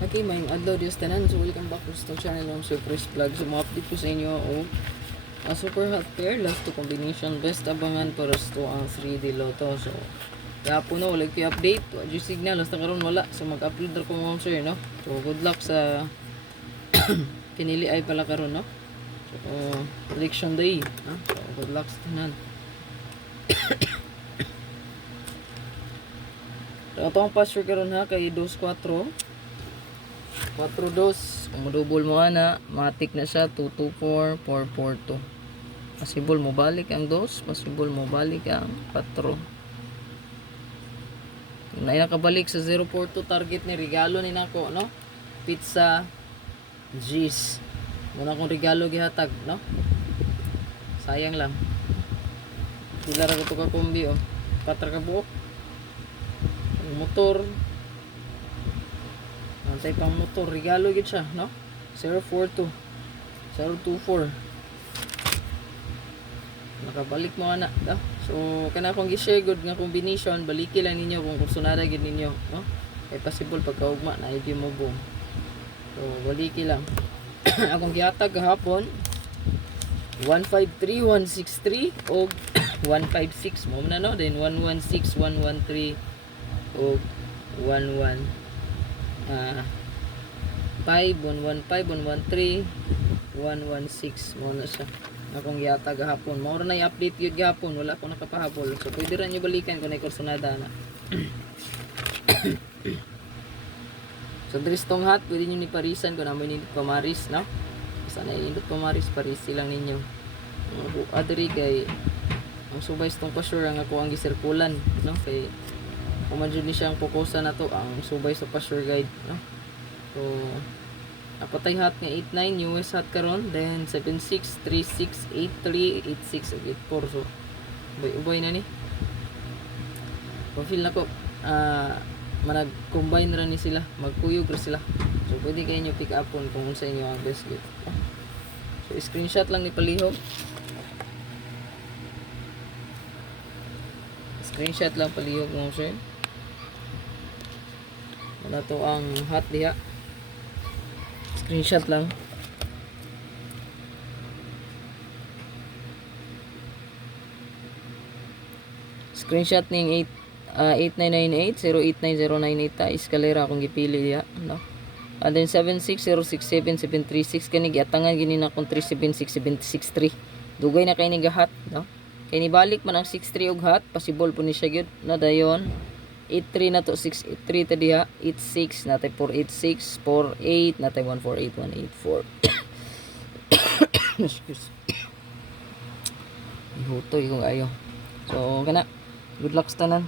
Okay, may adlaw Diyos tanan. So, welcome back to the channel ng Surprise Vlog. So, ma-update ko sa inyo o super hot pair, last to combination, best abangan para sa ang 3D Lotto. So, kaya po no, like update, yung signal, last na karon wala. So, mag-upload ko mga sir, no? So, good luck sa pinili ay pala karon, no? So, election day, ha? So, good luck sa tanan. So, ito ang password karon ha, kay 24. 4-2, kung madubol mo na, matik na siya, 224-442. Possible mo balik ang 2, possible mo balik ang 4. Kung na nakabalik sa 042 target ni regalo ni nako, no? Pizza G's. Muna kong regalo gihatag, no? Sayang lang. Sila ra ko ka kombi, oh. 4 ka buok. Ang motor, antay pang motor, regalo gid siya, no? 042 024 nakabalik mo ana, no? So kana akong gi-share good nga combination, baliki lang ninyo kung kursunada gid ninyo, no? Kay possible pagkaugma na ID mo boom. So baliki lang. Akong gihatag gahapon 153163 o 156 mo na, no? Then 116 113 o 11 5, 115, 113, 116 mo na siya. Akong yata gahapon. Maura na i-update yun gahapon. Wala akong nakapahabol. So, pwede rin nyo balikan kung na-kursunada na. So, dristong hat, pwede nyo ni parisan kung naman nindot pamaris, no? Sana nindot pamaris, parisi lang ninyo. Adri kay ang subay stong pasure ang ako ang gisirkulan, no? Kay kumadyo ni siya ang pukusa na to ang subay sa pasure guide, no? So napatay hat nga 89 US hat karon, then 76 36 83 86 84. So ubay na ni profil na ko manag-combine ra ni sila, magkuyog ra sila. So pwede kayo nyo pick upon kung sa inyo ang best gift. So screenshot lang ni palihog, screenshot lang palihog mo sir. Wala to ang hat diha, screenshot lang. Screenshot ning 8998 089098 ta eskalera akong gipili diha, no? And then 76067 kani giatangan gini na akong 376763. Dugay na kay ni gahat, no? Kay ni balik man ang 63 og hat, possible po ni siya gyud na dayon. 83 na to, 683 ta diha, 86 natay 486, 48 natay 148 184. Excuse. Ihutoy kung ayo. So kana, good luck sa tanan.